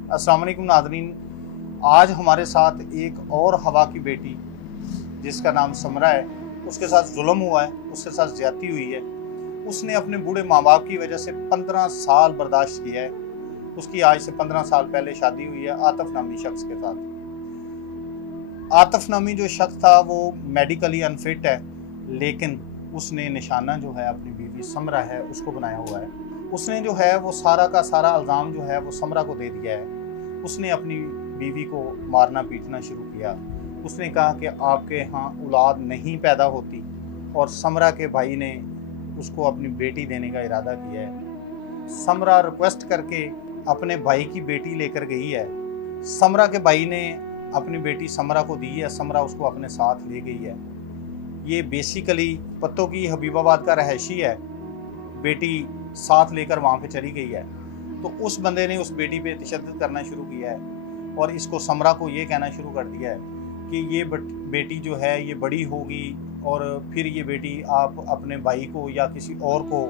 अस्सलाम वालेकुम नाज़रीन। आज हमारे साथ एक और हवा की बेटी जिसका नाम समरा है, उसके साथ जुल्म हुआ है, उसके साथ ज़्यादती हुई है। उसने अपने बूढ़े माँ बाप की वजह से 15 साल बर्दाश्त किया है। उसकी आज से 15 साल पहले शादी हुई है आतिफ नामी शख्स के साथ। आतिफ नामी जो शख्स था वो मेडिकली अनफिट है, लेकिन उसने निशाना जो है अपनी बीवी समरा है उसको बनाया हुआ है। उसने जो है वो सारा का सारा इल्ज़ाम जो है वो समरा को दे दिया है। उसने अपनी बीवी को मारना पीटना शुरू किया। उसने कहा कि आपके यहाँ औलाद नहीं पैदा होती, और समरा के भाई ने उसको अपनी बेटी देने का इरादा किया है। समरा रिक्वेस्ट करके अपने भाई की बेटी लेकर गई है। समरा के भाई ने अपनी बेटी समरा को दी है, समरा उसको अपने साथ ले गई है। ये बेसिकली पत्तों की हबीबाबाद का रहशी है। बेटी साथ लेकर वहाँ पे चली गई है, तो उस बंदे ने उस बेटी पे तशद्दुद करना शुरू किया है और इसको समरा को ये कहना शुरू कर दिया है कि ये बेटी जो है ये बड़ी होगी और फिर ये बेटी आप अपने भाई को या किसी और को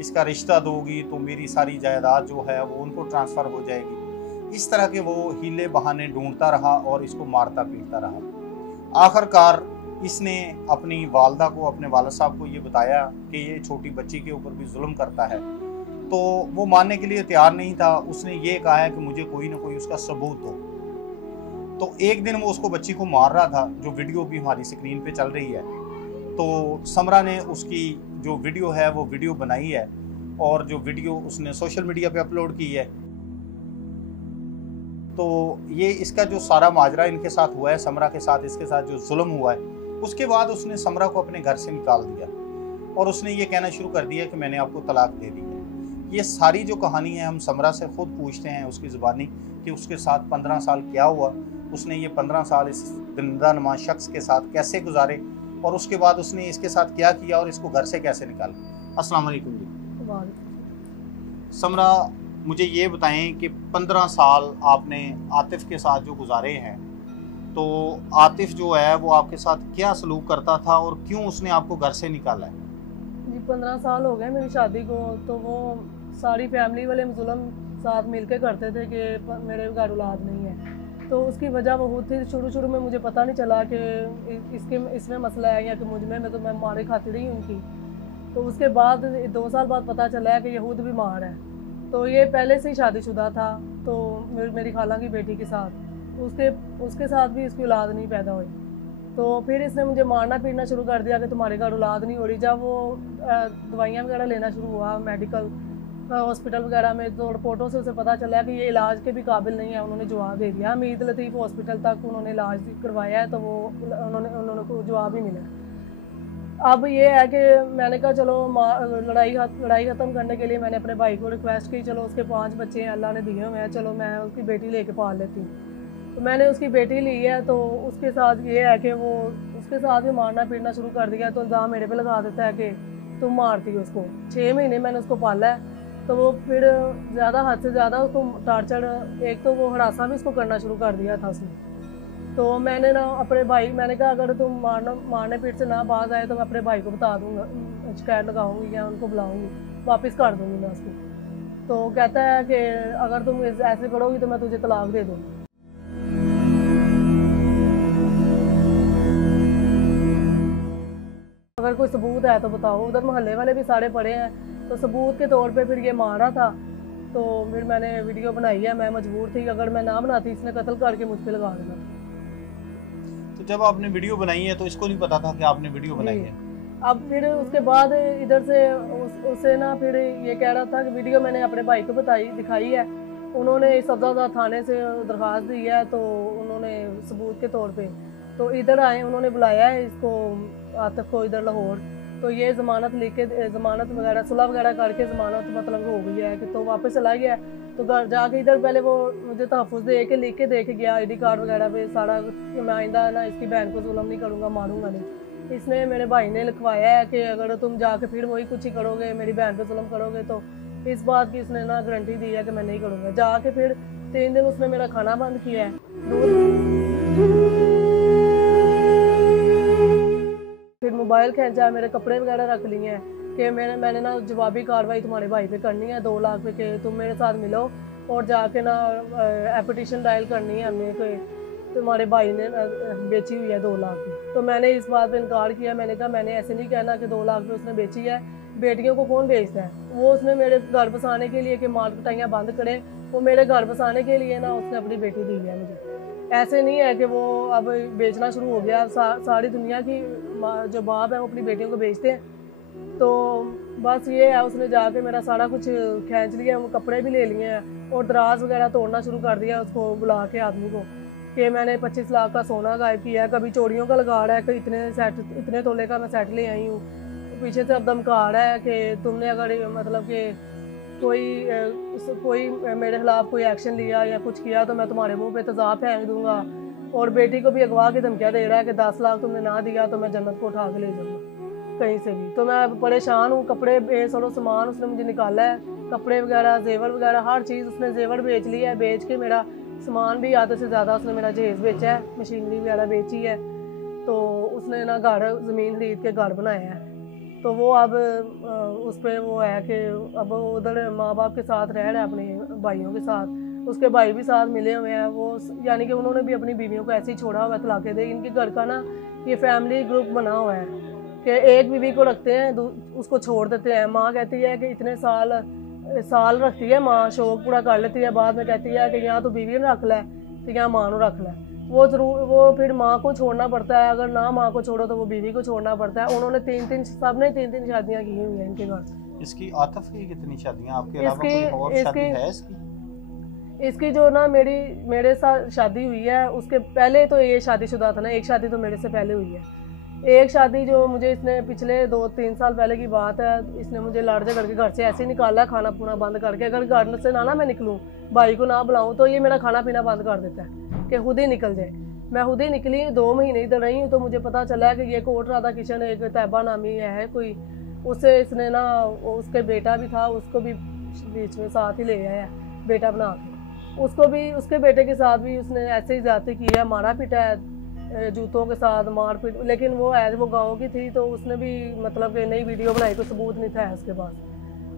इसका रिश्ता दोगी तो मेरी सारी जायदाद जो है वो उनको ट्रांसफ़र हो जाएगी। इस तरह के वो हीले बहाने ढूंढता रहा और इसको मारता पीटता रहा। आखिरकार इसने अपनी वालदा को, अपने वालिद साहब को ये बताया कि ये छोटी बच्ची के ऊपर भी जुल्म करता है, तो वो मानने के लिए तैयार नहीं था। उसने ये कहा है कि मुझे कोई ना कोई उसका सबूत दो। तो एक दिन वो उसको बच्ची को मार रहा था, जो वीडियो भी हमारी स्क्रीन पे चल रही है। तो समरा ने उसकी जो वीडियो है वो वीडियो बनाई है और जो वीडियो उसने सोशल मीडिया पे अपलोड की है। तो ये इसका जो सारा माजरा इनके साथ हुआ है, समरा के साथ इसके साथ जो जुल्म हुआ है, उसके बाद उसने समरा को अपने घर से निकाल दिया और उसने ये कहना शुरू कर दिया कि मैंने आपको तलाक दे दी है। ये सारी जो कहानी है हम समरा से ख़ुद पूछते हैं उसकी ज़ुबानी कि उसके साथ 15 साल क्या हुआ, उसने ये 15 साल इस जिंदा नुमा शख्स के साथ कैसे गुजारे और उसके बाद उसने इसके साथ क्या किया और इसको घर से कैसे निकाला। अस्सलाम वालेकुम जी। समरा, मुझे ये बताएं कि 15 साल आपने आतिफ के साथ जो गुजारे हैं, तो आतिफ जो है वो आपके साथ क्या सलूक करता था और क्यों उसने आपको घर से निकाला है? जी 15 साल हो गए मेरी शादी को। तो वो सारी फैमिली वाले जुल्म साथ मिलके करते थे कि मेरे घर औलाद नहीं है। तो उसकी वजह बहुत थी। शुरू में मुझे पता नहीं चला कि इसमें मसला है या कि मुझ में। मैं तो मैं मारे खाती रही उनकी। तो उसके बाद 2 साल बाद पता चला है कि यहूद बीमार है। तो ये पहले से ही शादीशुदा था, तो मेरी खाला की बेटी के साथ उसके उसके साथ भी इसकी औलाद नहीं पैदा हुई। तो फिर इसने मुझे मारना पीटना शुरू कर दिया कि तुम्हारे घर औलाद नहीं हो रही। जब वो दवाइयाँ वगैरह लेना शुरू हुआ मेडिकल हॉस्पिटल वगैरह में, तो रिपोर्टों से उसे पता चला कि ये इलाज के भी काबिल नहीं है। उन्होंने जवाब दे दिया। हमीद लतीफ़ हॉस्पिटल तक उन्होंने इलाज करवाया है, तो वो उन्होंने को जवाब ही मिला। अब ये है कि मैंने कहा चलो लड़ाई ख़त्म करने के लिए मैंने अपने भाई को रिक्वेस्ट की, चलो उसके 5 बच्चे हैं अल्लाह ने दिए हुए हैं, चलो मैं उसकी बेटी लेके पाल लेती हूँ। तो मैंने उसकी बेटी ली है। तो उसके साथ ये है कि वो उसके साथ भी मारना पीटना शुरू कर दिया। तो इल्ज़ाम मेरे पे लगा देता है कि तुम मारती हो उसको। 6 महीने मैंने उसको पाला है। तो वो फिर ज़्यादा हद से ज़्यादा उसको टार्चर, एक तो वो हरासा भी उसको करना शुरू कर दिया था उसने। तो मैंने ना अपने भाई, मैंने कहा अगर तुम मारने पीट से ना बाज आए तो मैं अपने भाई को बता दूंगा, शिकायत लगाऊंगी या उनको बुलाऊंगी, वापस कर दूंगी मैं उसको। तो कहता है कि अगर तुम ऐसे करोगी तो मैं तुझे तलाक दे दूंगी। अगर कोई सबूत है तो बताओ। उधर मोहल्ले वाले भी सारे पड़े हैं, तो सबूत के तौर पे फिर ये मारा था। तो फिर मैंने वीडियो बनाई है। मैं मजबूर थी, अगर मैं ना बनाती इसने कत्ल करके मुझ पर लगा देना। तो जब आपने वीडियो बनाई है तो इसको नहीं पता था कि आपने वीडियो बनाई है? अब फिर उसके बाद इधर से उसे ना फिर ये कह रहा था कि वीडियो मैंने अपने भाई को दिखाई है। उन्होंने सफदरजंग थाने से दरख्वास्त दी है, तो उन्होंने सबूत के तौर पे तो इधर आए, उन्होंने बुलाया है इसको, आतिफ को, इधर लाहौर। तो ये ज़मानत लेके, ज़मानत वगैरह सुलह वगैरह करके ज़मानत मतलब हो गई है कि तो वापस चला गया। तो घर जाके इधर पहले वो मुझे तहफ़्फ़ुज़ दे के लिख के दे के गया ID कार्ड वगैरह पे सारा कि मैं आइंदा ना इसकी बहन को जुल्म नहीं करूँगा, मारूँगा नहीं। इसने मेरे भाई ने लिखवाया है कि अगर तुम जाके फिर वही कुछ ही करोगे, मेरी बहन पे जुल्म करोगे, तो इस बात की इसने ना गारंटी दी है कि मैं नहीं करूँगा। जाके फिर 3 दिन उसने मेरा खाना बंद किया है। फिर मोबाइल खींचा है, मेरे कपड़े वगैरह रख लिए हैं कि मैंने ना जवाबी कार्रवाई तुम्हारे भाई पे करनी है 2 लाख पे कि तुम मेरे साथ मिलो और जाके ना एप्लीकेशन डायल करनी है हमने कोई, तुम्हारे भाई ने बेची हुई है 2 लाख की। तो मैंने इस बात पे इनकार किया। मैंने कहा मैंने ऐसे नहीं कहना कि 2 लाख पे उसने बेची है, बेटियों को कौन बेचता है। वो उसने मेरे घर बसाने के लिए कि मार कटाइयाँ बंद करे, वो मेरे घर बसाने के लिए ना उसने अपनी बेटी दी है मुझे। ऐसे नहीं है कि वो अब बेचना शुरू हो गया। सारी दुनिया की जो बाप है वो अपनी बेटियों को बेचते हैं। तो बस ये है, उसने जाके मेरा सारा कुछ खींच लिया, वो कपड़े भी ले लिए हैं और दराज वगैरह तोड़ना शुरू कर दिया उसको बुला के आदमी को कि मैंने 25 लाख का सोना गायब किया है, कभी चोरियों का लगा रहा है कि इतने तोले का मैं सेट ले आई हूँ। पीछे से अब धमका रहा है कि तुमने अगर मतलब कि कोई मेरे खिलाफ कोई एक्शन लिया या कुछ किया तो मैं तुम्हारे मुंह पे तेजाब फेंक दूंगा। और बेटी को भी अगवा की धमकियाँ दे रहा है कि 10 लाख तुमने ना दिया तो मैं जन्नत को उठा के ले जाऊँगा कहीं से भी। तो मैं परेशान हूँ। कपड़े बेसड़ो सामान उसने मुझे निकाला है, कपड़े वगैरह जेवर वगैरह हर चीज़ उसने जेवर बेच लिया है। बेच के मेरा सामान भी आधे से ज़्यादा उसने मेरा जहेज़ बेचा है, मशीनरी वगैरह बेची है। तो उसने ना घर ज़मीन खरीद के घर बनाया है। तो वो अब उस पर वो है कि अब उधर माँ बाप के साथ रह रहा है, अपने भाइयों के साथ। उसके भाई भी साथ मिले हुए हैं। वो यानी कि उन्होंने भी अपनी बीवियों को ऐसे ही छोड़ा हुआ है तलाक़ दे। इनके घर का ना ये फैमिली ग्रुप बना हुआ है कि एक बीवी को रखते हैं उसको छोड़ देते हैं। माँ कहती है कि इतने साल रखती है माँ, शौक पूरा कर लेती है, बाद में कहती है कि यहाँ तो बीवी रख लै तो यहाँ माँ रख लै। वो फिर माँ को छोड़ना पड़ता है। अगर ना माँ को छोड़ो तो वो बीवी को छोड़ना पड़ता है। उन्होंने सबने तीन शादियाँ की हुई हैं इनके घर। इसकी आतिफ की कितनी शादियाँ आपके अलावा कोई और शादी है इसकी जो ना मेरे साथ शादी हुई है, उसके पहले तो ये शादीशुदा था ना, एक शादी तो मेरे से पहले हुई है। एक शादी जो मुझे इसने पिछले 2-3 साल पहले की बात है, इसने मुझे लड़ झगड़ के घर से ऐसे ही निकाला, खाना पीना बंद करके। अगर घर से ना मैं निकलूँ, भाई को ना बुलाऊँ, तो ये मेरा खाना पीना बंद कर देता है कि खुद ही निकल जाए। मैं खुद ही निकली, 2 महीने इधर रही हूँ, तो मुझे पता चला कि ये कोट राधा किशन एक तैयबा नामी है कोई, उससे इसने ना उसके बेटा भी था, उसको भी बीच में साथ ही ले आया बेटा बना के। उसको भी उसके बेटे के साथ भी उसने ऐसे ही ज्यादती की है, मारा पीटा है जूतों के साथ मारपीट। लेकिन वो गांव की थी तो उसने भी मतलब कि नई वीडियो बनाई, कोई सबूत नहीं था उसके पास।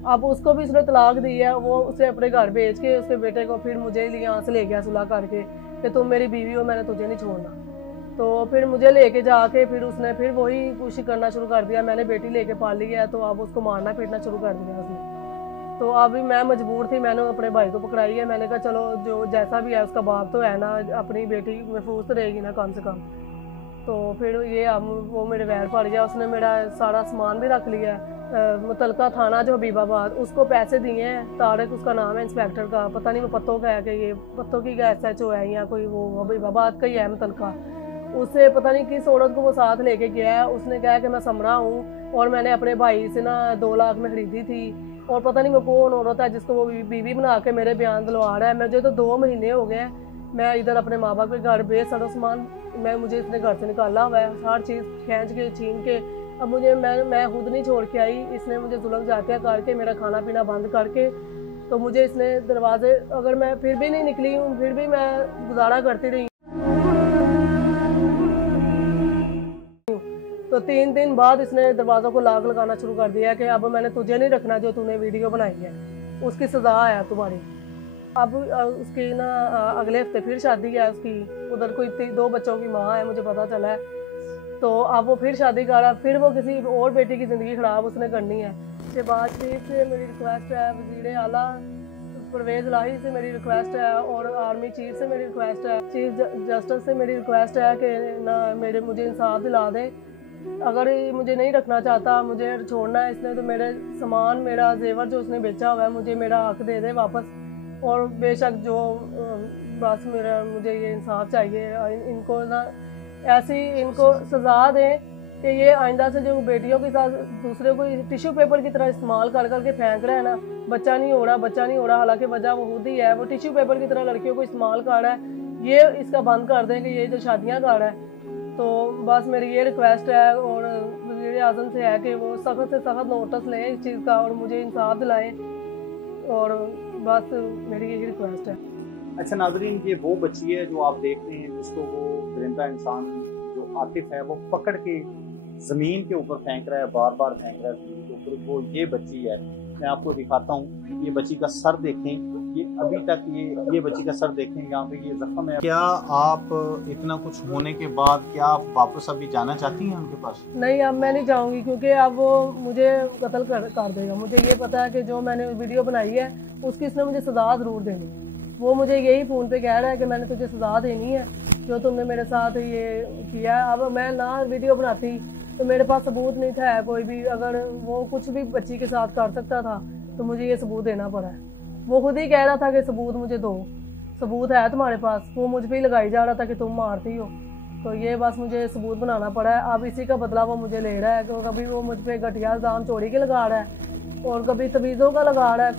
अब उसको भी उसने तलाक दी है। वो उसे अपने घर भेज के उसके बेटे को फिर मुझे यहाँ से ले गया सुलह करके कि तुम मेरी बीवी हो, मैंने तुझे नहीं छोड़ना। तो फिर मुझे लेके जाके फिर उसने फिर वही कुछ करना शुरू कर दिया। मैंने बेटी लेके पाल ली है तो अब उसको मारना पीटना शुरू कर दिया उसने। तो अभी मैं मजबूर थी, मैंने अपने भाई को पकड़ाई है। मैंने कहा चलो जो जैसा भी है उसका बाप तो है ना, अपनी बेटी महफूज तो रहेगी ना कम से कम। तो फिर ये अब वो मेरे वैर पड़ गया। उसने मेरा सारा सामान भी रख लिया है। मुतलका थाना जो हबीबाबाद, उसको पैसे दिए हैं। तारिक उसका नाम है इंस्पेक्टर का, पता नहीं वो पत्तों का है कि ये पत्तों की SHO है या कोई वो हबीबाबाद का ही है मुतलका। उससे पता नहीं किस औरत को वो साथ लेके गया है। उसने कहा कि मैं समरा हूँ और मैंने अपने भाई से ना 2 लाख में खरीदी थी, और पता नहीं वो कौन औरत है जिसको वो बीवी बना के मेरे बयान दिलवा रहा है। मुझे तो 2 महीने हो गए हैं, मैं इधर अपने माँ बाप के घर बेसड़ो सामान मुझे इसने घर से निकाला हुआ है, हर चीज़ खींच के छीन के। अब मैं खुद नहीं छोड़ के आई, इसने मुझे जुल्म जातिया करके मेरा खाना पीना बंद करके। तो मुझे इसने दरवाजे, अगर मैं फिर भी नहीं निकली हूँ, फिर भी मैं गुजारा करती रही। तो 3 दिन बाद इसने दरवाज़ों को लाग लगाना शुरू कर दिया कि अब मैंने तुझे नहीं रखना जो तूने वीडियो बनाई है, उसकी सज़ा है तुम्हारी। अब उसकी ना अगले हफ्ते फिर शादी है उसकी, उधर कोई 2 बच्चों की माँ है, मुझे पता चला है। तो अब वो फिर शादी कर रहा, फिर वो किसी और बेटी की ज़िंदगी ख़राब उसने करनी है। शहबाज शरीफ से मेरी रिक्वेस्ट है, वज़ीर आला परवेज़ इलाही से मेरी रिक्वेस्ट है, और आर्मी चीफ से मेरी रिक्वेस्ट है, चीफ जस्टिस से मेरी रिक्वेस्ट है कि ना मुझे इंसाफ दिला दे। अगर मुझे नहीं रखना चाहता, मुझे छोड़ना है इसने, तो मेरे सामान मेरा जेवर जो उसने बेचा हुआ है मुझे मेरा हक दे दे वापस। और बेशक जो बस मुझे ये इंसाफ चाहिए। इनको ना इनको सज़ा दें कि ये आइंदा से जो बेटियों के साथ दूसरे को टिश्यू पेपर की तरह इस्तेमाल कर करके फेंक रहा है ना, बच्चा नहीं हो रहा, हालांकि वजह वो खुद ही है, वो टिश्यू पेपर की तरह लड़कियों को इस्तेमाल कर रहा है। ये इसका बंद कर दें कि ये जो शादियाँ कर रहा है। तो बस मेरी ये रिक्वेस्ट है और वज़ीर आज़म से है कि वो सख्त से सख्त नोटिस लें इस चीज़ का और मुझे इंसाफ दिलाएं, और बस मेरी यही रिक्वेस्ट है। अच्छा नाज़रीन, ये वो बच्ची है जो आप देखते हैं जिसको वो दरिंदा इंसान जो आतिफ है वो पकड़ के ज़मीन के ऊपर फेंक रहा है, बार बार फेंक रहा है ज़मीन के ऊपर। वो ये बच्ची है, मैं आपको दिखाता हूँ। ये बच्ची का सर देखें, ये अभी तक ये बच्ची का सर देखें, यहाँ पे ये जख्म है। क्या आप इतना कुछ होने के बाद क्या आप वापस अभी जाना चाहती हैं उनके पास? नहीं, अब मैं नहीं जाऊंगी, क्योंकि अब वो मुझे कत्ल कर देगा। मुझे ये पता है कि जो मैंने वीडियो बनाई है उसकी इसने मुझे सजा ज़रूर देनी। वो मुझे यही फ़ोन पे कह रहा है कि मैंने तुझे सजा देनी है जो तुमने मेरे साथ ये किया है। अब मैं ना वीडियो बनाती तो मेरे पास सबूत नहीं था कोई भी। अगर वो कुछ भी बच्ची के साथ कर सकता था तो मुझे ये सबूत देना पड़ा है। वो खुद ही कह रहा था कि सबूत मुझे दो, सबूत है तुम्हारे पास। वो मुझ पर ही लगाई जा रहा था कि तुम मारती हो, तो ये बस मुझे सबूत बनाना पड़ा है। अब इसी का बदला वो मुझे ले रहा है। कभी वो मुझ पर घटिया इल्ज़ाम चोरी के लगा रहा है और कभी तवीज़ों का लगा रहा है।